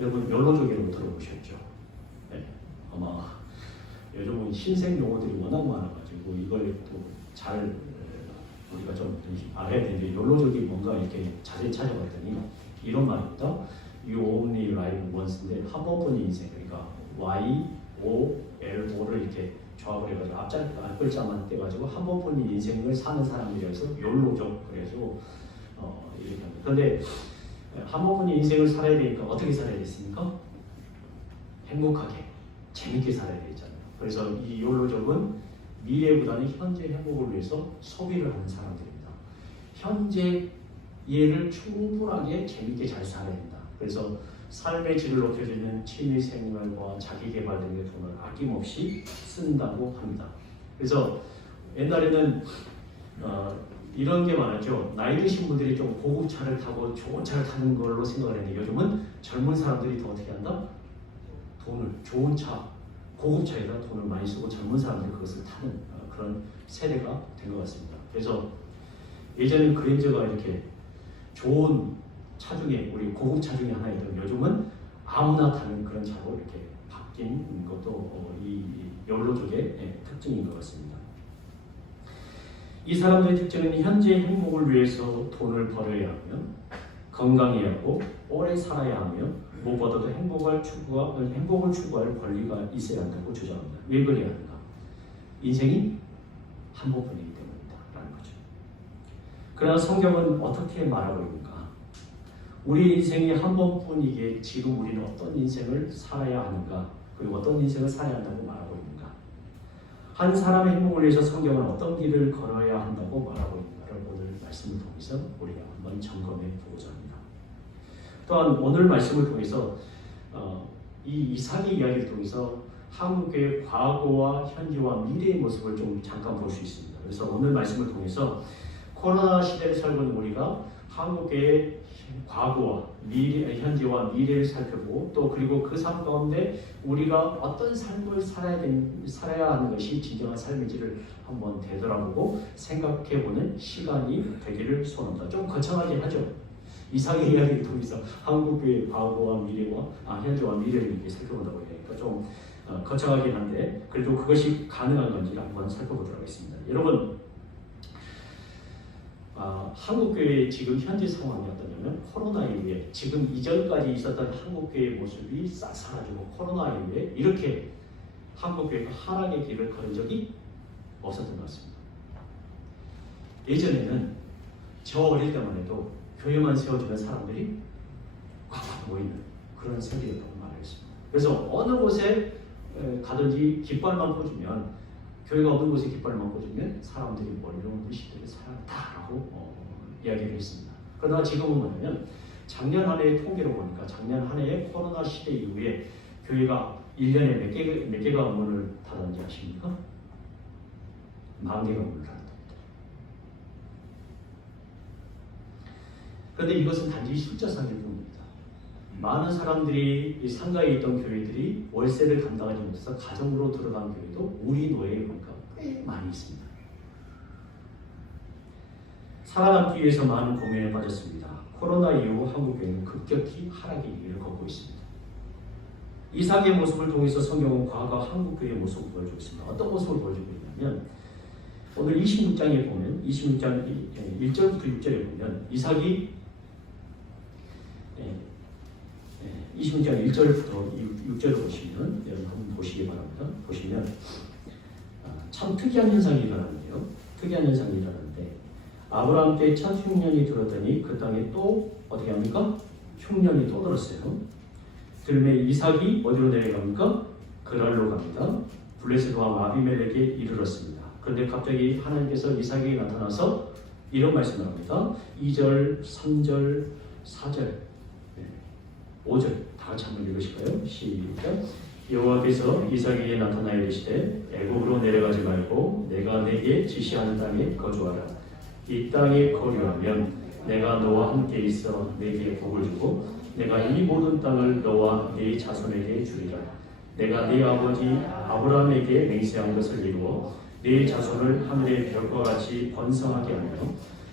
여러분 욜로족이라고 들어보셨죠? 네, 아마 요즘은 신생 용어들이 워낙 많아가지고 이걸 또 잘 우리가 좀 알아야 되는데 욜로족이 뭔가 이렇게 자세히 찾아봤더니 이런 말입니다. You only live once인데 한 번뿐인 인생, 그러니까 Y-O-L-O를 이렇게 조합을 해가지고 앞글자만 떼가지고 한 번뿐인 인생을 사는 사람들이라서 욜로족 그래가지고 이렇게 합니다. 그런데 한 번뿐인 인생을 살아야 되니까 어떻게 살아야 되겠습니까? 행복하게, 재밌게 살아야 되잖아요. 그래서 이 욜로족은 미래보다는 현재 행복을 위해서 소비를 하는 사람들입니다. 현재 얘를 충분하게 재밌게 잘 살아야 된다. 그래서 삶의 질을 높여주는 취미생활과 자기개발 등의 돈을 아낌없이 쓴다고 합니다. 그래서 옛날에는 이런 게 많았죠. 나이 드신 분들이 좀 고급 차를 타고 좋은 차를 타는 걸로 생각을 했는데 요즘은 젊은 사람들이 더 어떻게 한다? 돈을, 좋은 차, 고급 차에다 돈을 많이 쓰고 젊은 사람들이 그것을 타는 그런 세대가 된 것 같습니다. 그래서 예전엔 그랜저가 이렇게 좋은 차 중에 우리 고급 차 중에 하나였던 요즘은 아무나 타는 그런 차로 이렇게 바뀐 것도 이 욜로족의 특징인 것 같습니다. 이 사람들의 특징은 현재 행복을 위해서 돈을 벌어야 하며 건강해야 하고 오래 살아야 하며 무엇보다도 행복을 추구할 권리가 있어야 한다고 주장합니다. 왜 그래야 하는가? 인생이 한 번뿐이기 때문이다 라는 거죠. 그러나 성경은 어떻게 말하고 있는가? 우리 인생이 한 번뿐이기에 지금 우리는 어떤 인생을 살아야 하는가? 그리고 어떤 인생을 살아야 한다고 말하고 있는가? 한 사람의 행복을 위해서 성경은 어떤 길을 걸어야 한다고 말하고 있는가를 오늘 말씀을 통해서 우리가 한번 점검해 보고자 합니다. 또한 오늘 말씀을 통해서 이 이삭의 이야기를 통해서 한국의 과거와 현재와 미래의 모습을 좀 잠깐 볼 수 있습니다. 그래서 오늘 말씀을 통해서 코로나 시대를 살고 있는 우리가 한국의 과거와 현재와 미래를 살펴보고 또 그리고 그 삶 가운데 우리가 어떤 삶을 살아야 하는 것이 진정한 삶인지를 한번 되돌아보고 생각해보는 시간이 되기를 소원합니다. 좀 거창하긴 하죠. 이삭의 이야기를 통해서 한국의 과거와 미래와 현재와 미래를 이렇게 살펴본다고 하니까 좀 거창하긴 한데 그래도 그것이 가능한 건지를 한번 살펴보도록 하겠습니다. 여러분 한국교회의 지금 현재 상황이 어떠냐면 코로나 이후에 지금 이전까지 있었던 한국교회의 모습이 싹 사라지고 코로나 이후에 이렇게 한국교회가 하락의 길을 걸은 적이 없었던 것 같습니다. 예전에는 저 어릴 때만 해도 교회만 세워주는 사람들이 꽉 모이는 그런 세계였다고 말했습니다. 그래서 어느 곳에 가든지 깃발만 꽂으면 교회가 없는 곳에 깃발만 꽂으면 사람들이 몰려오는 시대를 살아났다라고 이야기를 했습니다. 그러나 지금은 뭐냐면 작년 한 해의 통계로 보니까 작년 한 해의 코로나 시대 이후에 교회가 1년에 몇 개가 문을 닫았는지 아십니까? 10,000개가 문을 닫았답니다. 그런데 이것은 단지 숫자상일 뿐입니다. 많은 사람들이 이 상가에 있던 교회들이 월세를 감당하지 못해서 가정으로 들어간 교회도 우리 노예에 보니까 꽤 많이 있습니다. 살아남기 위해서 많은 고민에 빠졌습니다. 코로나 이후 한국교회는 급격히 하락의 길을 걷고 있습니다. 이삭의 모습을 통해서 성경은 과거 한국교회의 모습을 보여주고 있습니다. 어떤 모습을 보여주고 있냐면 오늘 26장에 보면 26장 1절부터 6절에 보면 이삭이 26장 1절부터 6절을 보시면 여러분 한번 보시기 바랍니다. 보시면 참 특이한 현상이 일어나는데요. 특이한 현상이 일어나는데 아브라함 때 첫 흉년이 들었더니 그 땅에 또 어떻게 합니까? 흉년이 또 들었어요. 그러면 이삭이 어디로 내려갑니까? 그랄로 갑니다. 블레셋과 아비멜렉에 이르렀습니다. 그런데 갑자기 하나님께서 이삭에게 나타나서 이런 말씀을 합니다. 2절, 3절, 4절, 5절 다 같이 한번 읽으실까요? 시작. 여호와께서 이삭에게 나타나여 이르시되 애굽으로 내려가지 말고 내가 내게 지시하는 땅에 거주하라. 이 땅에 거류하면 내가 너와 함께 있어 내게 복을 주고 내가 이 모든 땅을 너와 네 자손에게 주리라. 내가 네 아버지 아브라함에게 맹세한 것을 이루어 네 자손을 하늘의 별과 같이 번성하게 하며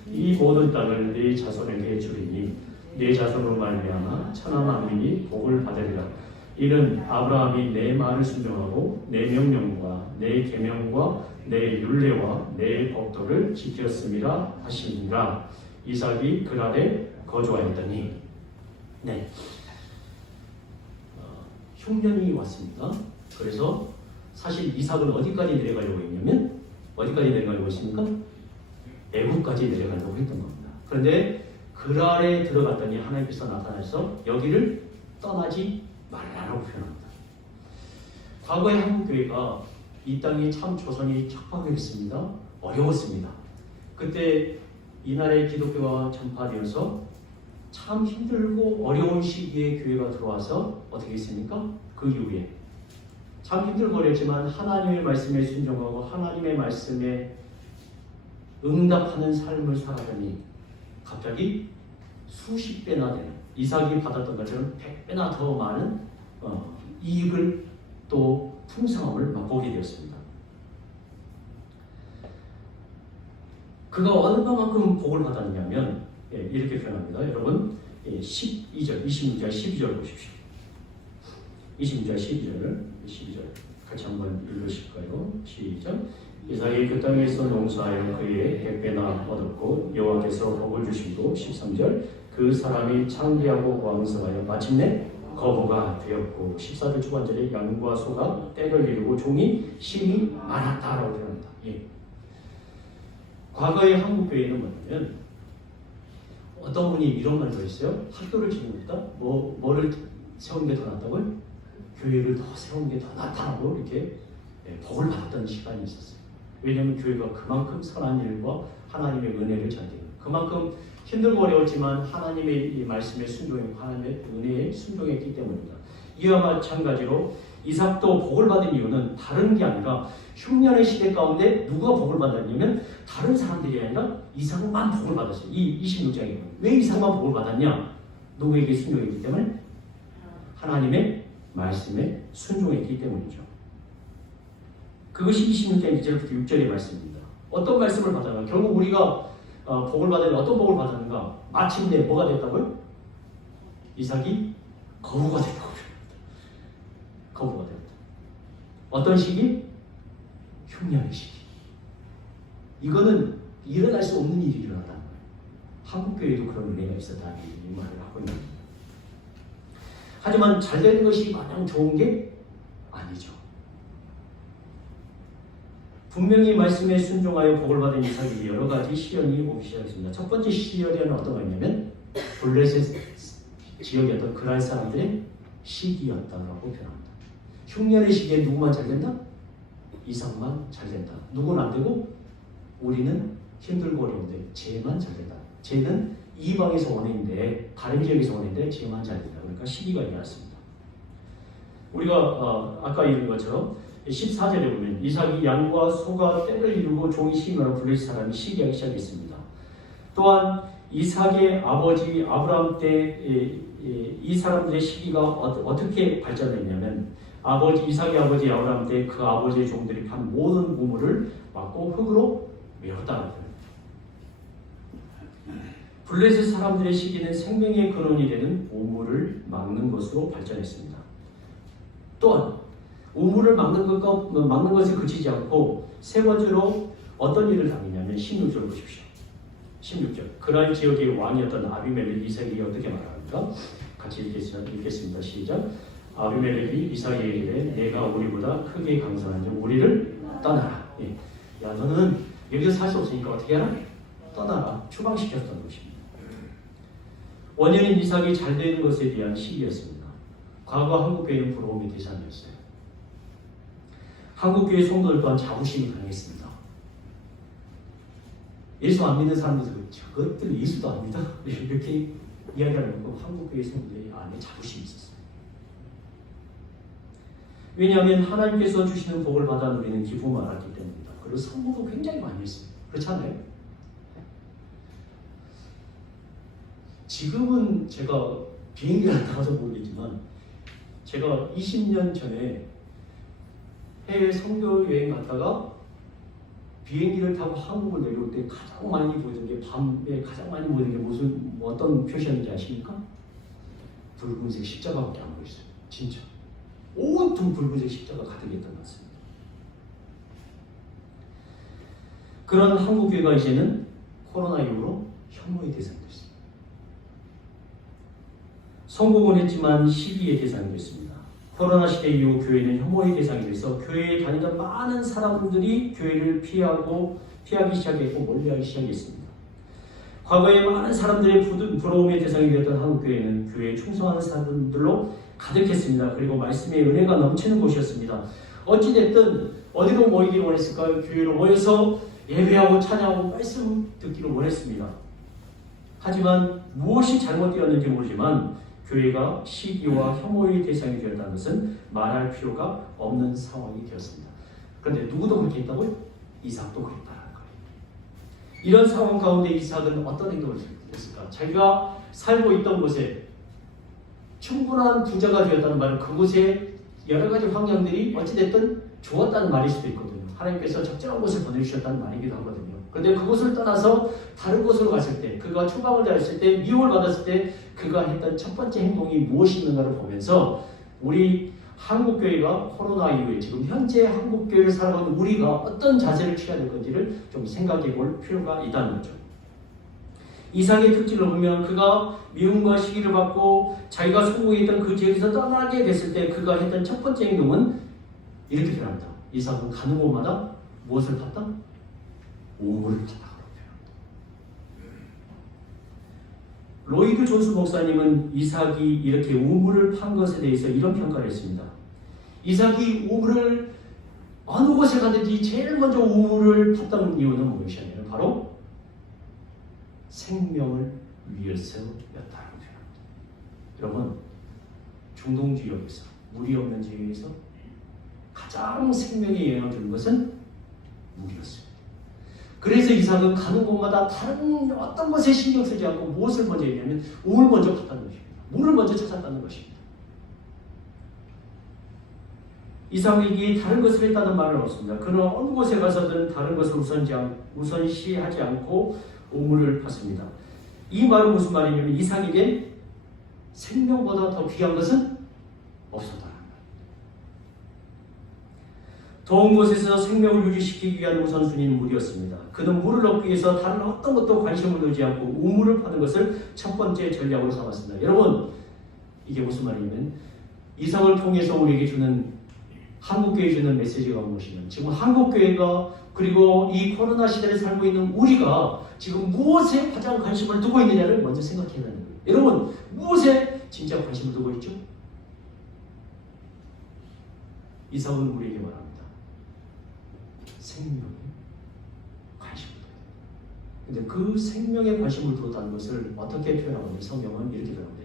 이 모든 땅을 네 자손에게 주리니 내 자손으로 말미암아 천하 만민이 복을 받으리라. 이는 아브라함이 내 말을 순종하고 내 명령과 내 계명과 내 율례와 내 법도를 지켰음이라 하시니라. 이삭이 그랄에 거주하였더니. 네. 흉년이 왔습니다. 그래서 사실 이삭은 어디까지 내려가려고 했냐면 어디까지 내려가려고 했습니까? 애국까지 내려가려고 했던 겁니다. 그런데 그랄에 들어갔더니 하나님께서 나타나셔서 여기를 떠나지 말라라고 표현합니다. 과거의 한국교회가 이 땅이 참 조선이 척박했습니다. 어려웠습니다. 그때 이날의 기독교가 전파되어서 참 힘들고 어려운 시기에 교회가 들어와서 어떻게 했습니까? 그 이후에 참 힘들고 어렵지만 하나님의 말씀에 순종하고 하나님의 말씀에 응답하는 삶을 살아가니 갑자기 수십 배나 되는 이삭이 받았던 것처럼 100배나 더 많은 이익을 또 풍성함을 맛보게 되었습니다. 그가 얼마만큼 복을 받았냐면 이렇게 표현합니다. 여러분 12절, 26절, 12절 보십시오. 26절, 12절 같이 한번 읽으실까요? 시작. 이삭이 그 땅에서 농사하여 그의 100배나 얻었고 여호와께서 복을 주시고 13절 그 사람이 창대하고 왕성하여 마침내 거부가 되었고 14절 초반절에 양과 소가 떼를 이루고 종이 심히 많았다라고 표현합니다. 예. 과거의 한국교회는 뭐냐면 어떤 분이 이런 말을 했어요. 학교를 지으니까 뭐를 세우는 게 더 낫다고요? 교회를 더 세우는 게 더 낫다고 이렇게 복을 받았던 시간이 있었어요. 왜냐하면 교회가 그만큼 선한 일과 하나님의 은혜를 잘 되는 그만큼 힘들고 어려웠지만 하나님의 이 말씀에 순종했고 하나님의 은혜에 순종했기 때문입니다. 이와 마찬가지로 이삭도 복을 받은 이유는 다른 게 아니라 흉년의 시대 가운데 누가 복을 받았냐면 다른 사람들이 아니라 이삭만 복을 받았어요. 이 26장에 보면 왜 이삭만 복을 받았냐? 누구에게 순종했기 때문에? 하나님의 말씀에 순종했기 때문이죠. 그것이 26장 2절부터 6절의 말씀입니다. 어떤 말씀을 받았나? 결국 우리가 복을 받으면 어떤 복을 받았는가? 마침내 뭐가 됐다고요? 이삭이 거부가 됐다고 합니다. 거부가 됐다. 어떤 시기? 흉년의 시기. 이거는 일어날 수 없는 일이 일어나는 거예요. 한국교회도 그런 은혜가 있었다는 이 말을 하고 있는 겁니다. 하지만 잘 되는 것이 마냥 좋은 게 아니죠. 분명히 말씀에 순종하여 복을 받은 이삭이 여러 가지 시련이 오기 시작했습니다. 첫 번째 시련은 어떤 거냐면 블레셋 지역이었던 그랄 사람들의 시기였다라고 표현합니다. 흉년의 시기에 누구만 잘 된다? 이삭만 잘 된다. 누구는 안 되고 우리는 힘들고 어려운데 쟤만 잘 된다. 쟤는 이방에서 원해인데 다른 지역에서 원해인데 쟤만 잘 된다. 그러니까 시기가 일어났습니다. 우리가 아까 읽은 것처럼 14절에 보면 이삭이 양과 소가 떼를 이루고 종이 심으라 블레셋 사람이 시기하기 시작했습니다. 또한 이삭의 아버지 아브라함 때 이 사람들의 시기가 어떻게 발전했냐면 이삭의 아버지 아브라함 때 그 아버지의 종들이 판 모든 우물을 막고 흙으로 메웠다는 거예요. 블레셋 사람들의 시기는 생명의 근원이 되는 우물을 막는 것으로 발전했습니다. 또한 우물을 막는 것에 그치지 않고 세 번째로 어떤 일을 당했냐면 16절을 보십시오. 16절. 그랄 지역의 왕이었던 아비멜렉 이삭이 어떻게 말합니까? 같이 읽겠습니다. 시작. 아비멜렉이 이삭에게 이르되 내가 우리보다 크게 강성하니 우리를 떠나라. 예. 야 너는 여기서 살 수 없으니까 어떻게 하라? 떠나라. 추방시켰던 것입니다. 원인은 이삭이 잘 되는 것에 대한 시기였습니다. 과거 한국교회는 부러움의 대상이었어요. 한국교회 성도들 또한 자부심이 강했습니다. 예수 안 믿는 사람들도 저것들 예수도 안 믿어? 이렇게 이야기하는 거 한국교회 성도들의 안에 자부심이 있었어요. 왜냐하면 하나님께서 주시는 복을 받아 누리는 기쁨을 알았기 때문입니다. 그리고 선물도 굉장히 많이 했어요. 그렇지 않아요? 지금은 제가 비행기를 안 타서 모르겠지만 제가 20년 전에 해외 선교 여행 갔다가 비행기를 타고 한국을 내려올 때 가장 많이 보이는 게 밤에 가장 많이 보이는 게 무슨 어떤 표시였는지 아십니까? 붉은색 십자가밖에 안 보였어요. 진짜 온통 붉은색 십자가 가득했던 것 같습니다. 그런 한국교회가 이제는 코로나 이후로 혐오의 대상이 됐습니다. 성공은 했지만 시기의 대상이 됐습니다. 코로나 시대 이후 교회는 혐오의 대상이 돼서 교회에 다니던 많은 사람들이 교회를 피하기 시작했고 멀리하기 시작했습니다. 과거에 많은 사람들의 부러움의 대상이 되었던 한국교회는 교회에 충성하는 사람들로 가득했습니다. 그리고 말씀의 은혜가 넘치는 곳이었습니다. 어찌됐든 어디로 모이기를 원했을까요? 교회로 모여서 예배하고 찬양하고 말씀 듣기를 원했습니다. 하지만 무엇이 잘못되었는지 모르지만 교회가 시기와 혐오의 대상이 되었다는 것은 말할 필요가 없는 상황이 되었습니다. 그런데 누구도 그렇게 했다고요? 이삭도 그랬다는 거예요. 이런 상황 가운데 이삭은 어떤 행동을 했을까? 자기가 살고 있던 곳에 충분한 부자가 되었다는 말은 그곳에 여러 가지 환경들이 어찌됐든 좋았다는 말일 수도 있거든요. 하나님께서 적절한 곳을 보내주셨다는 말이기도 하거든요. 그런데 그곳을 떠나서 다른 곳으로 갔을 때, 그가 추방을 당했을 때, 미움을 받았을 때 그가 했던 첫 번째 행동이 무엇이 있는가를 보면서 우리 한국교회가 코로나 이후에 지금 현재 한국교회를 살아가는 우리가 어떤 자세를 취해야 될 건지를 좀 생각해 볼 필요가 있다는 거죠. 이삭의 특징을 보면 그가 미움과 시기를 받고 자기가 성공했던 그 지역에서 떠나게 됐을 때 그가 했던 첫 번째 행동은 이렇게 표현합니다. 이삭은 가는 곳마다 무엇을 팠다? 우물을 팠다. 로이드 존스 목사님은 이삭이 이렇게 우물을 판 것에 대해서 이런 평가를 했습니다. 이삭이 우물을 어느 곳에 가든지 제일 먼저 우물을 팠던 이유는 무엇이냐면 바로 생명을 위해서였다고 표현합니다. 여러분, 중동 지역에서 물이 없는 지역에서 가장 생명에 영향을 주는 것은 물이었습니다. 그래서 이삭은 가는 곳마다 다른 어떤 것에 신경 쓰지 않고 무엇을 먼저 했냐면 우물을 먼저 갔다는 것입니다. 물을 먼저 찾았다는 것입니다. 이삭이 다른 것을 했다는 말은 없습니다. 그는 어느 곳에 가서든 다른 것을 우선시하지 않고 우물을 팠습니다. 이 말은 무슨 말이냐면 이삭에게 생명보다 더 귀한 것은 없었다. 더운 곳에서 생명을 유지시키기 위한 우선순위는 물이었습니다. 그는 물을 얻기 위해서 다른 어떤 것도 관심을 두지 않고 우물을 파는 것을 첫 번째 전략으로 삼았습니다. 여러분, 이게 무슨 말이냐면 이삭을 통해서 우리에게 주는 한국교회에 주는 메시지가 무엇이냐면 지금 한국교회가 그리고 이 코로나 시대를 살고 있는 우리가 지금 무엇에 가장 관심을 두고 있느냐를 먼저 생각해야 되는 거예요. 여러분, 무엇에 진짜 관심을 두고 있죠? 이삭은 우리에게 말합니다. 생명에 관심을 둬요. 근데 그 생명에 관심을 두었다는 것을 어떻게 표현하냐면 성경은 이렇게 표현합니다.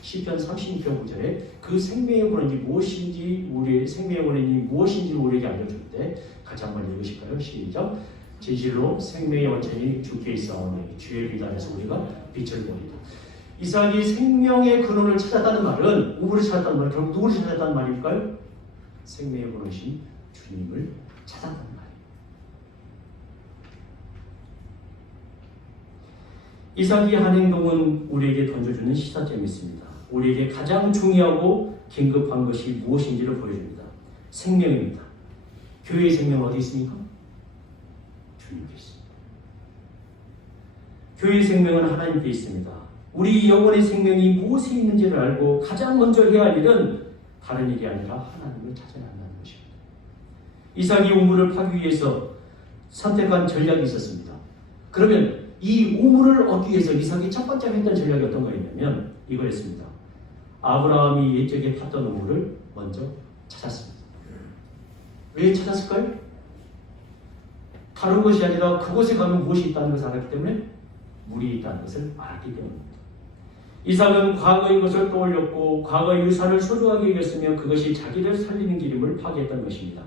시편 36편 9절에 그 생명의 근원이 무엇인지 우리의 생명의 근원이 무엇인지 우리에게 알려주는데 같이 한번 읽으실까요? 시작. 진실로 생명의 원천이 주께 있사오니 주의 비단에서 우리가 빛을 보리다. 이삭이 생명의 근원을 찾았다는 말은 우물을 찾았다는 말은 결국 누구를 찾았다는 말일까요? 생명의 근원이신 주님을 찾았다는 말이에요. 이삭이 한 행동은 우리에게 던져주는 시사점이 있습니다. 우리에게 가장 중요하고 긴급한 것이 무엇인지를 보여줍니다. 생명입니다. 교회의 생명은 어디 있습니까? 주님께 있습니다. 교회의 생명은 하나님께 있습니다. 우리 영혼의 생명이 무엇에 있는지를 알고 가장 먼저 해야 할 일은 다른 일이 아니라 하나님을 찾아야 한다는 것입니다. 이삭이 우물을 파기 위해서 선택한 전략이 있었습니다. 그러면 이 우물을 얻기 위해서 이삭이 첫 번째 했던 전략이 어떤 거였냐면 이거였습니다. 아브라함이 옛적에 팠던 우물을 먼저 찾았습니다. 왜 찾았을까요? 다른 것이 아니라 그곳에 가면 무엇이 있다는 것을 알았기 때문에 물이 있다는 것을 알았기 때문입니다. 이삭은 과거의 것을 떠올렸고 과거의 유산을 소중하게 여겼으며 그것이 자기를 살리는 길임을 파괴했던 것입니다.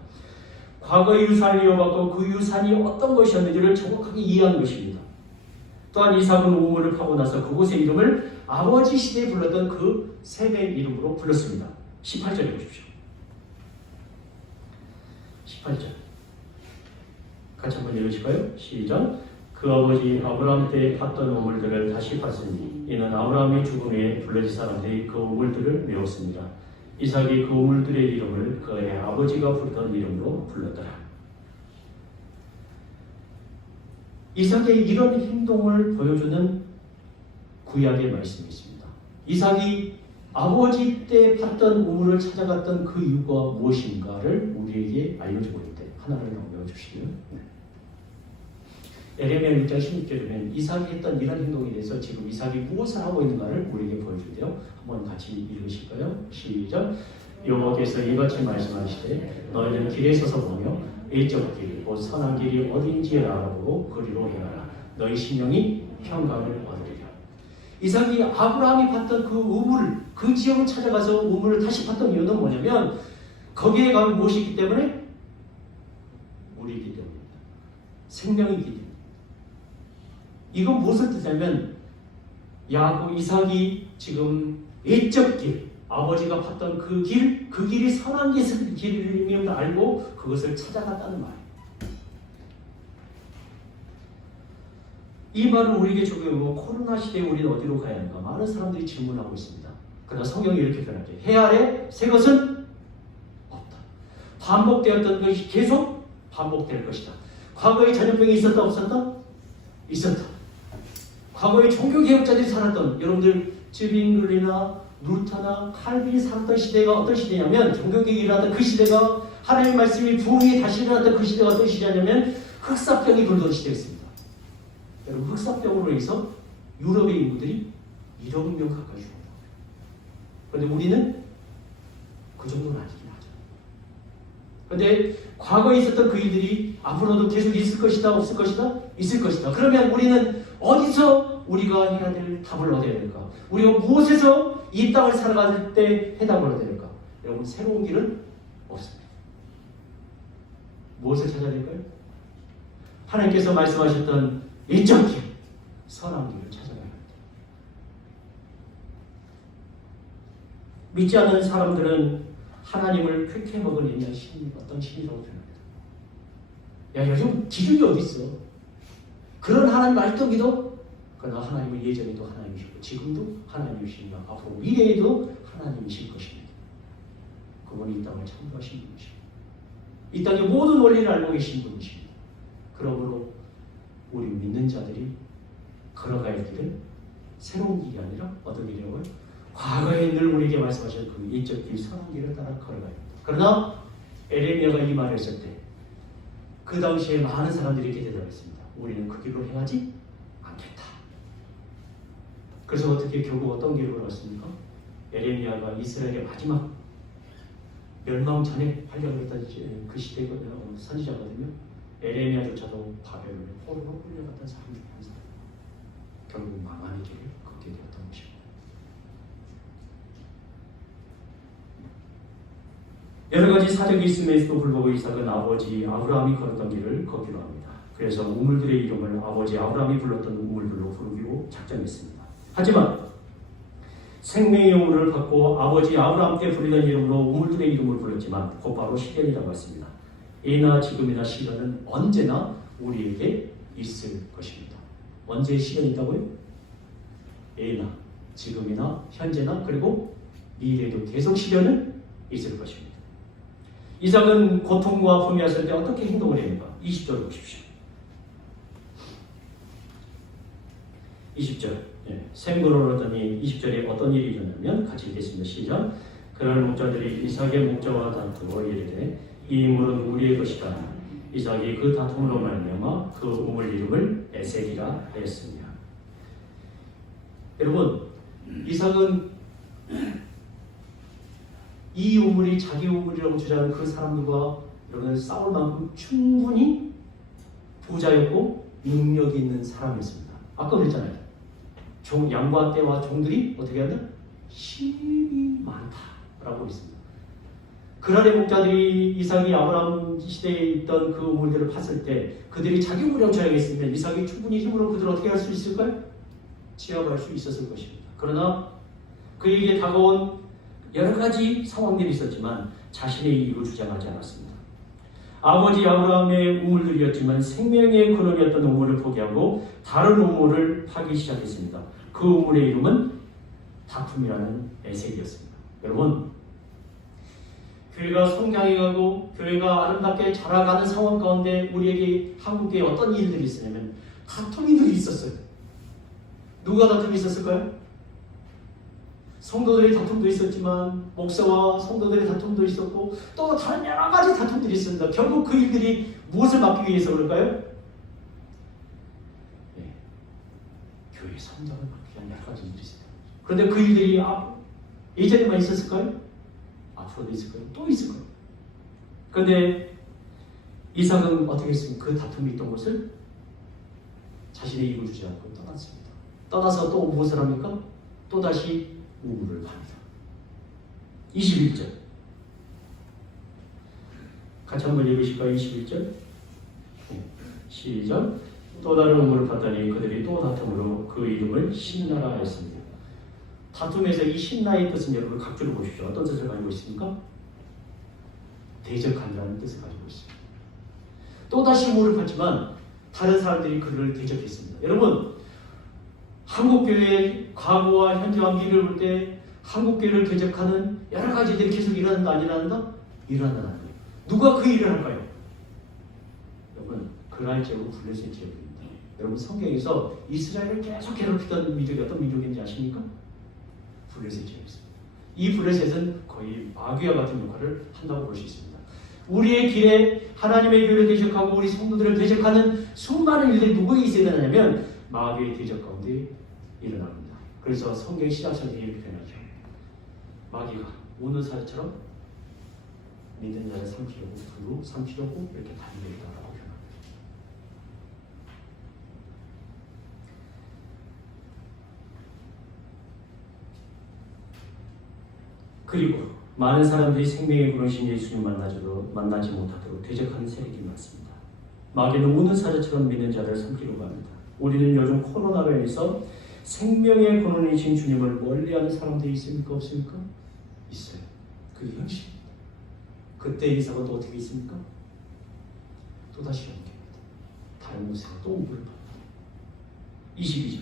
과거의 유산을 이어받고 그 유산이 어떤 것이었는지를 정확하게 이해한 것입니다. 또한 이삭은 우물을 파고 나서 그곳의 이름을 아버지 시대에 불렀던 그 셈의 이름으로 불렀습니다. 18절에 보십시오. 18절. 같이 한번 읽으실까요? 시작. 그 아버지 아브라함 때 팠던 우물들을 다시 팠으니 이는 아브라함이 죽은 후에 블레셋 사람들이 그 우물들을 메웠습니다. 이삭이 그 우물들의 이름을 그의 아버지가 부르던 이름으로 불렀더라. 이삭의 이런 행동을 보여주는 구약의 말씀이 있습니다. 이삭이 아버지 때 팠던 우물을 찾아갔던 그 이유가 무엇인가를 우리에게 알려주고 있대. 하나를 넘겨주시면. 에레미야 1장 16절에는 이삭이 했던 이런 행동에 대해서 지금 이삭이 무엇을 하고 있는가를 우리에게 보여주는데요. 한번 같이 읽으실까요? 시작. 여호와께서 이같이 말씀하시되 너희는 길에 서서 보며 일적 길, 곧 선한 길이 어딘지 알아보고 그리로 행하라. 너희 심령이 평강을 얻으리라. 이삭이 아브라함이 봤던 그 우물, 그 지역을 찾아가서 우물을 다시 봤던 이유는 뭐냐면 거기에 가면 무엇이 있기 때문에? 물이기 때문입니다. 생명이기 때문입니다. 이건 무엇을 뜻하냐면 야곱 이삭이 지금 옛적 길, 아버지가 봤던 그 길이 선한 길임을 알고 그것을 찾아갔다는 말이에요. 이 말을 우리에게 적용하고 코로나 시대에 우리는 어디로 가야 하는가? 많은 사람들이 질문하고 있습니다. 그러나 성경이 이렇게 표현하죠. 해 아래 새 것은 없다. 반복되었던 것이 계속 반복될 것이다. 과거에 전염병이 있었다 없었다? 있었다. 과거에 종교개혁자들이 살았던 여러분들 쯔빙글리나 루터나 칼빈이 살았던 시대가 어떤 시대냐면 종교개혁이 일어났던 그 시대가 하나님의 말씀이 부흥이 다시 일어났던 그 시대가 어떤 시대냐면 흑사병이 돌던 시대였습니다. 여러분 흑사병으로 인해서 유럽의 인구들이 1억 명 가까이 죽었다. 그런데 우리는 그 정도는 아니긴 하죠. 그런데 과거에 있었던 그 일들이 앞으로도 계속 있을 것이다 없을 것이다? 있을 것이다. 그러면 우리는 어디서 우리가 해야 될 답을 얻어야 될까? 우리가 무엇에서 이 땅을 살아갈 때 해답을 얻어야 될까? 여러분 새로운 길은 없습니다. 무엇을 찾아야 될까요? 하나님께서 말씀하셨던 일정 길, 선한 길을 찾아가야 합니다. 믿지 않는 사람들은 하나님을 쾌쾌 먹으려는 어떤 신이라고 표현합니다. 야, 요즘 기준이 어디 있어? 그런 하나님 말도 믿어? 그러나 하나님은 예전에도 하나님이시고 지금도 하나님이시며 앞으로 미래에도 하나님이실 것입니다. 그분이 이 땅을 창조하신 분이십니다. 이 땅의 모든 원리를 알고 계신 분이십니다. 그러므로 우리 믿는 자들이 걸어가야 할 길은 새로운 길이 아니라 어떤 길이라고요? 과거에 늘 우리에게 말씀하신 그 옛적 길, 선한 길을 따라 걸어가야 합니다. 그러나 에레미야가 이 말을 했을 때 그 당시에 많은 사람들이 이렇게 대답했습니다. 우리는 그 길로 행하지 않겠다. 그래서 어떻게 결국 어떤 길을 걸었습니까? 에레미야가 이스라엘의 마지막 멸망 전에 발견했던 그 시대의 선지자거든요. 에레미야조차도 바벨론에 포로로 끌려갔던 사람 중에 한 사람. 결국 망하는 길을 걷게 되었던 것입니다. 여러 가지 사정이 있음에도 불구하고 이삭은 아버지 아브라함이 걸었던 길을 걷기로 합니다. 그래서 우물들의 이름을 아버지 아브라함이 불렀던 우물들로 부르기로 작정했습니다. 하지만 생명의 우물을 받고 아버지 아브라함 때 부르던 이름으로 우물들의 이름을 불렀지만 곧바로 시련이라고 했습니다. 예나 지금이나 시련은 언제나 우리에게 있을 것입니다. 언제 시련이 있다고요? 예나 지금이나 현재나 그리고 미래에도 계속 시련은 있을 것입니다. 이삭은 고통과 아픔이 왔을 때 어떻게 행동을 했는가? 20절을 보십시오. 20절 생물을 얻더니 20절에 어떤 일이 일어나면 같이 읽겠습니다. 시작. 그날 목자들이 이삭의 목자와 다투어 이르되 이 물은 우리의 것이다. 이삭이 그 다툼으로 말미암아 그 우물 이름을 에셀이라 하였습니다. 여러분 이삭은 이 우물이 자기 우물이라고 주장하는 그 사람들과 여러분 싸울 만큼 충분히 부자였고 능력이 있는 사람이었습니다. 아까 그랬잖아요. 양과 떼와 종들이 어떻게 하냐? 힘이 많다라고 했습니다. 그날의 목자들이 이삭이 아브라함 시대에 있던 그 우물들을 팠을 때 그들이 자기 우물이라고 주장했으면 이삭이 충분히 힘으로 그들을 어떻게 할 수 있을까요? 취합할 수 있었을 것입니다. 그러나 그에게 다가온 여러 가지 상황들이 있었지만 자신의 이익을 주장하지 않았습니다. 아버지 아브라함의 우물들이었지만 생명의 근원이었던 우물을 포기하고 다른 우물을 파기 시작했습니다. 그 우물의 이름은 다툼이라는 에색이었습니다. 여러분, 교회가 성장해가고 교회가 아름답게 자라가는 상황 가운데 우리에게 한국에 어떤 일들이 있었냐면 다툼이 늘 있었어요. 누가 다툼이 있었을까요? 성도들의 다툼도 있었지만 목사와 성도들의 다툼도 있었고 또 다른 여러 가지 다툼들이 있습니다. 결국 그 일들이 무엇을 막기 위해서 그럴까요? 네. 교회 성장을 막기 위한 여러 가지 일들이 있습니다. 그런데 그 일들이 예전에만 있었을까요? 앞으로도 있을 거예요. 또 있을 거예요. 그런데 이삭은 어떻게 했습니까? 그 다툼이 있던 곳을 자신의 입을 주지 않고 떠났습니다. 떠나서 또 무엇을 합니까? 또다시 우물을 팝니다. 21절 같이 한번 읽으실까요? 21절 시작. 또 다른 우물을 팠더니 그들이 또 다툼으로 그 이름을 신나라 하였습니다. 다툼에서 이 신나의 뜻은 여러분 각주를 보십시오. 어떤 뜻을 가지고 있습니까? 대적한다는 뜻을 가지고 있습니다. 또다시 우물을 팠지만 다른 사람들이 그를 대적했습니다. 여러분, 한국교회의 과거와 현재와 미래를 볼 때 한국교회를 대적하는 여러 가지들이 계속 일어난다, 안 일어난다? 일어난다는 거예요. 누가 그 일을 할까요? 여러분, 그날 지역은 블레셋 지역입니다. 여러분, 성경에서 이스라엘을 계속 괴롭히던 민족이 어떤 민족인지 아십니까? 블레셋 지역이었습니다. 이 블레셋은 거의 마귀와 같은 역할을 한다고 볼 수 있습니다. 우리의 길에 하나님의 교회를 대적하고 우리 성도들을 대적하는 수많은 일들이 누구에게 있어야 되냐면 마귀의 대적 가운데 일어납니다. 그래서 성경의 시작선에 이렇게 표현하죠. 마귀가 우는 사자처럼 믿는 자를 삼키려고 두루 삼키려고 이렇게 달려있다라고 표현합니다. 그리고 많은 사람들이 생명의 근원이신 예수님 만나지 못하도록 대적하는 세력이 많습니다. 마귀는 우는 사자처럼 믿는 자를 삼키려고 합니다. 우리는 요즘 코로나로 인해서 생명의 근원이신 주님을 멀리하는 사람들이 있습니까? 없습니까? 있어요. 그게 현실입니다. 그때 이삭은 또 어떻게 있습니까? 또다시 연기합니다. 다른 곳에 또 우물을 팝니다. 22절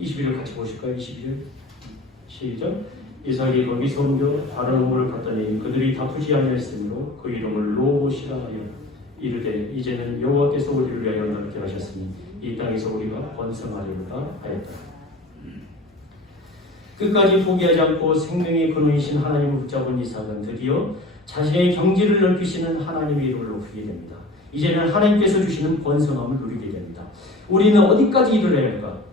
21절 같이 보실까요? 21절 시작. 이삭이 거기 섬겨 다른 우물을 갔더니 그들이 다투지 아니하였으므로 그 이름을 로봇이라 하여 이르되 이제는 여호와께서 우리를 위하여 넓게 하셨으니 이 땅에서 우리가 번성하리로다 하였다. 끝까지 포기하지 않고 생명의 근원이신 하나님을 붙잡은 이삭은 드디어 자신의 경지를 넓히시는 하나님의 이름을 높이게 됩니다. 이제는 하나님께서 주시는 번성함을 누리게 됩니다. 우리는 어디까지 일을 해야 할까?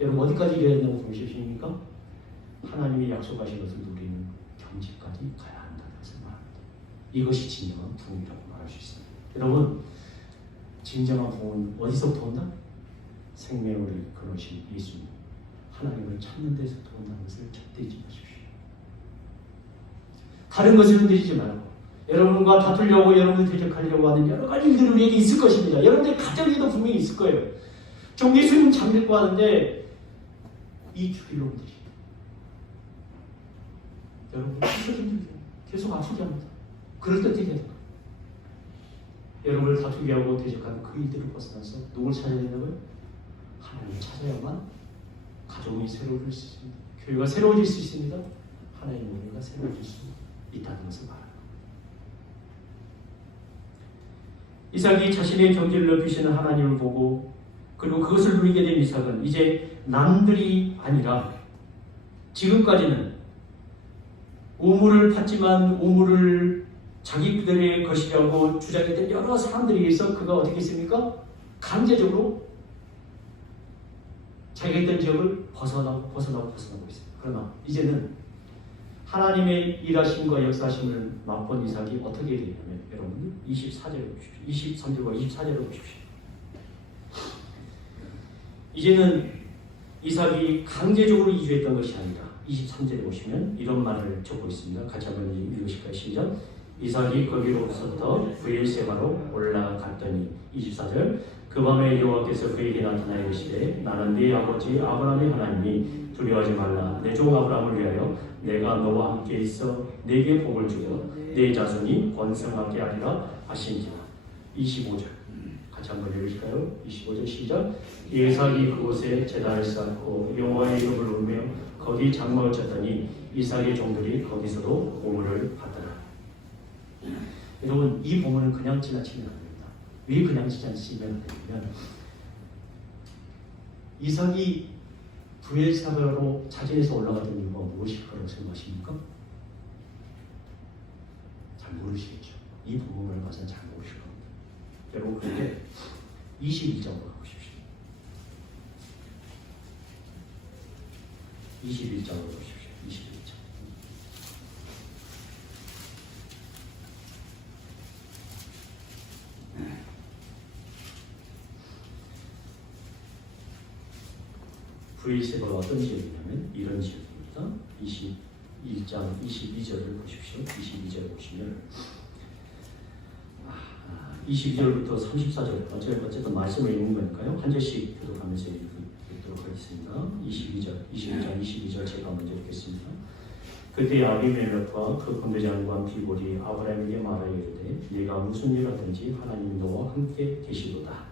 여러분, 어디까지 일해야 된다고 보십니까? 하나님이 약속하신 것을 누리는 경지까지 가야 한다는 것을 말합니다. 이것이 진정한 부흥이라고 말할 수 있습니다. 여러분, 진정한 부흥은 어디서부터 온다? 생명을 거두신 예수님, 하나님을 찾는 데서부터 온다는 것을 절대 잊지 마십시오. 다른 것을 흔들리지 말고 여러분과 다투려고 여러분을 대적하려고 하는 여러 가지 일들이 우리에게 있을 것입니다. 여러분들 가정에도 분명히 있을 거예요. 좀 예수님 잠들고 하는데 이 주일놈들이 여러분 계속 아프게 합니다. 그럴 때 어떻게 해야 될까? 여러분을 다투게 하고 대적하는 그 일들을 벗어나서 누굴 찾아야 된다고요? 하나님을 찾아야만 가정이 새로워질 수 있습니다. 교회가 새로워질 수 있습니다. 하나님의 은혜가 새로워질 수 있다는 것을 말합니다. 이삭이 자신의 경지를 넓히시는 하나님을 보고 그리고 그것을 누리게 된 이삭은 이제 남들이 아니라 지금까지는 우물을 팠지만 우물을 자기들의 것이라고 주장했던 여러 사람들에 의해서 그가 어떻게 했습니까? 강제적으로 자기가 있던 지역을 벗어나고 있습니다. 그러나 이제는 하나님의 일하심과 역사하심을 맛본 이삭이 어떻게 되냐면 여러분들 24절을 보십시오. 23절과 24절을 보십시오. 이제는 이삭이 강제적으로 이주했던 것이 아니라 23절에 보시면 이런 말을 적고 있습니다. 같이 한번 읽으실까요? 시작. 이삭이 거기로부터 브엘세바로 올라갔더니 24절 그 밤에 여호와께서 그에게 나타나 이르시되 나는 네 아버지 아브라함의 하나님이 두려워하지 말라 내 종 아브라함을 위하여 내가 너와 함께 있어 네게 복을 주고 네 자손이 번성하게 하리라 하시니라. 25절 같이 한번 읽으실까요? 25절 시작. 이삭이 그곳에 제단을 쌓고 여호와의 이름을 울며 거기 장막을 쳤더니 이삭의 종들이 거기서도 보물을 받더라. 여러분 이 보물은 그냥 지나치면 안 됩니다. 왜 그냥 지나치면 안 되냐면 이삭이 브엘사바로 자진해서 올라갔던 이유가 무엇일 거라고 생각하십니까? 잘 모르시겠죠. 이 부분을 봐서는 잘 모르실 겁니다. 여러분 그런데 21장으로 가보십시오. 21장으로 보십시오. 21장. 브엘세바가 어떤 지역이냐면 이런 지역입니다. 21장 22절을 보십시오. 22절 보시면 22절부터 34절 어쨌든 말씀을 읽는 거니까요. 한 절씩 교독하면서 읽도록 하겠습니다. 22장 22절 제가 먼저 읽겠습니다. 그때 아비멜렉과 그 군대장관 비볼이 아브라함에게 말하여 이르되 네가 무슨 일 하든지 하나님 너와 함께 계시도다.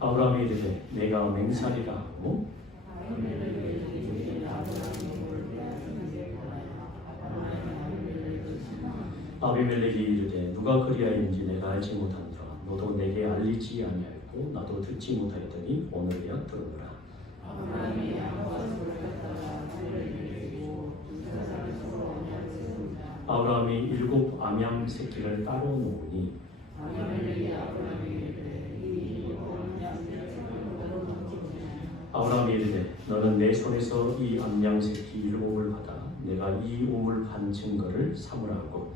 아브라함이 이르되 내가 맹살이라 하고 아비멜렉이 이르되 누가 그리하였는지 내가 알지 못하노라. 너도 내게 알리지 아니하였고 나도 듣지 못하였더니 오늘이야 들으노라. 아브라함이 7 암양 새끼를 따로 놓으니 아브라함이 이르되 너는 내 손에서 이 암양 새끼 7을 받아 내가 이 우물 판 증거를 삼으라 하고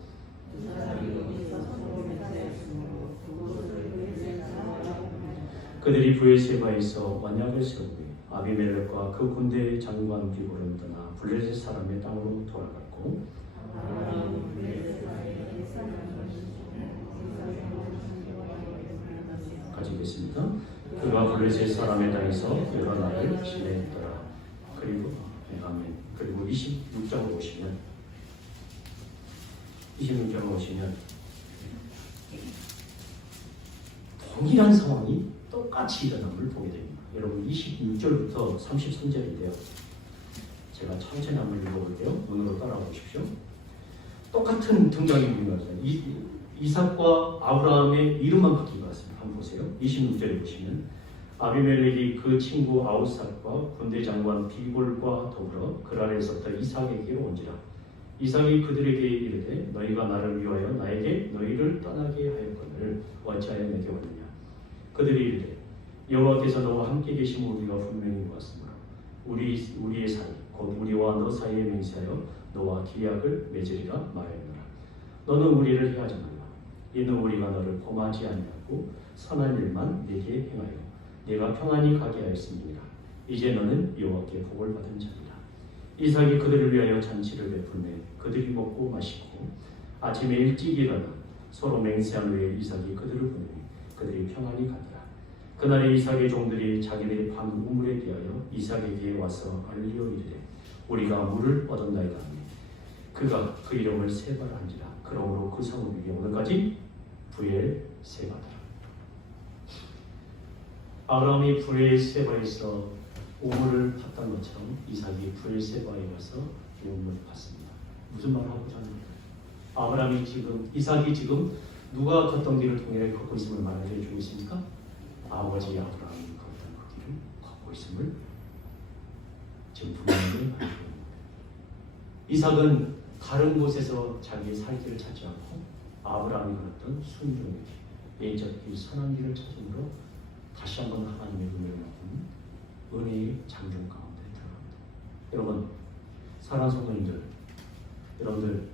그들이 브엘세바에서 언약을 세우고 아비멜렉과 그 군대 장관 비볼은 떠나 블레셋 사람의 땅으로 돌아갔고 가지겠습니다. 그가 블레셋 사람의 땅에서 여러 날을 지냈더라. 그리고 아멘. 그리고 26장을 보시면 26장을 보시면 동일한 상황이 똑같이 일어남을 보게 됩니다. 여러분 26절부터 33절인데요. 제가 천천히 한번 읽어볼게요. 눈으로 따라와 보십시오. 똑같은 등장인물입니다. 이삭과 아브라함의 이름만 바뀐 것 같습니다. 한번 보세요. 26절에 보시면 아비멜렉이 그 친구 아우삭과 군대 장관 비골과 더불어 그랄에 있었던 이삭에게로 온지라. 이삭이 그들에게 이르되 너희가 나를 위하여 나에게 너희를 떠나게 하였거늘 어찌하여 내게 왔느냐. 그들이 이르되 여호와께서 너와 함께 계심을 우리가 분명히 보았으므로 우리의 사이 곧 우리와 너 사이에 맹세하여 너와 기약을 맺으리라 말하였노라. 너는 우리를 해하지 말라. 이는 우리가 너를 범하지 아니하고 선한 일만 네게 행하여 네가 평안히 가게 하였음이니라. 이제 너는 여호와께 복을 받은 자니라. 이삭이 그들을 위하여 잔치를 베풀매 그들이 먹고 마시고 아침에 일찍 일어나 서로 맹세한 후에 이삭이 그들을 보내니 그들이 평안히 가더라. 그날에 이삭의 종들이 자기들의 판 우물에 대하여 이삭에게 와서 알리어 이르되 우리가 물을 얻었나이다 하니 그가 그 이름을 세바라 한지라. 그러므로 그 성읍 이름이 오늘까지 브엘세바더라. 아브라함이 브엘세바에서 우물을 팠던 것처럼 이삭이 브엘세바에 가서 우물을 팠습니다. 무슨 말을 하고자 합니까? 이삭이 지금 누가 걷던 길을 통해 걷고 있음을 말해 주고 있습니까? 아버지 아브라함이 걷던 그 길을 걷고 있음을 지금 분명히 말해주고 있습니다. 이삭은 다른 곳에서 자기의 살 길을 찾지 않고 아브라함이 걸었던 순종의 길, 예적 길, 선한 길을 찾음으로 다시 한번 하나님의 은혜를 받는 은혜의 장중 가운데 들어갑니다. 여러분, 사랑하는 성도님들, 여러분들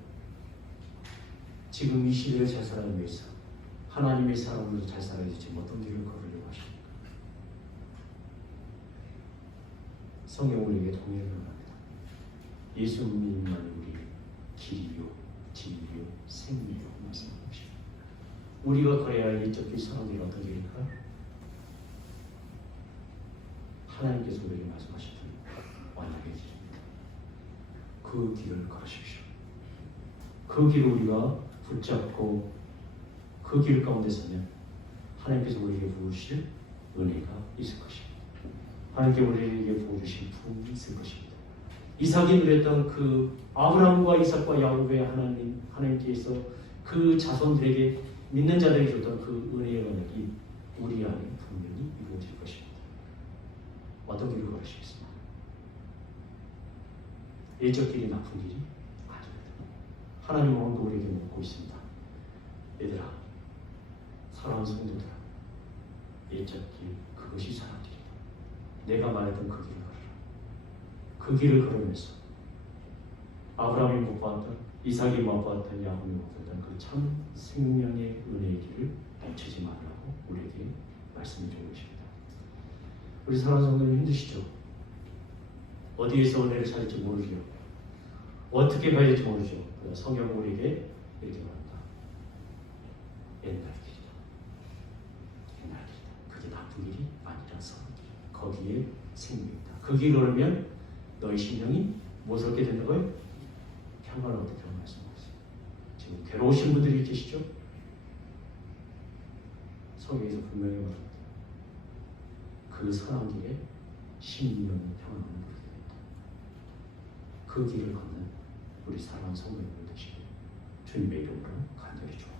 지금 이 시대를 잘 살아가기 위해서 하나님의 사람으로 잘 살아야 되지 어떤 길을 걸으려고 하십니까? 성경 우리에게 동의를 합니다. 예수님만이 우리 길이요 진리요 생명이요 말씀하는 것입니다. 우리가 걸어야 할 이쪽 길 사람들이 어떤 길일까? 하나님께서 우리에게 말씀하셨던 완악의 길입니다. 그 길을 걸으십시오. 그 길을 우리가 붙잡고 그 길 가운데 서면 하나님께서 우리에게 부으실 은혜가 있을 것입니다. 하나님께 우리에게 부어주신 품이 있을 것입니다. 이삭이 누렸던 그 아브라함과 이삭과 야곱의 하나님께서 그 자손들에게 믿는 자들에게 줬던 그 은혜의 언약이 우리 안에 분명히 이루어질 것입니다. 어떤 길을 걸으시겠습니까? 예적 길이 나쁜 길이 아닙니다. 하나님은 오늘 우리에게 묻고 있습니다. 얘들아, 사랑하는 성도들아, 예적 길 그것이 사랑 길이다. 내가 말했던 그 길을 걸으라. 그 길을 걸으면서 아브라함이 못 봤던, 이삭이 못 봤던, 야곱이 못 봤던 그 참 생명의 은혜의 길을 놓치지 말라고 우리에게 말씀해 주고 계십니다. 우리 사랑하는 성도님 힘드시죠? 어디에서 은혜를 찾을지 모르죠. 어떻게 가야 될지 모르죠. 성경 우리에게 이렇게 말합니다. 옛날 길이다. 옛날 길이다. 그게 나쁜 길이 아니라 선한 길. 거기에 생명이다. 그 길을 걸으면 너희 심령이 무엇을 얻게 된다고요? 평안을 얻게 된다고 말씀하셨어요. 지금 괴로우신 분들이 계시죠? 성경에서 분명히 말합니다. 그 선한 길에 심령이 평안을 누리게 된다. 그 길을 걷는 우리 사랑하는 성도님들 되시길 주님의 이름으로 간절히 축원합니다.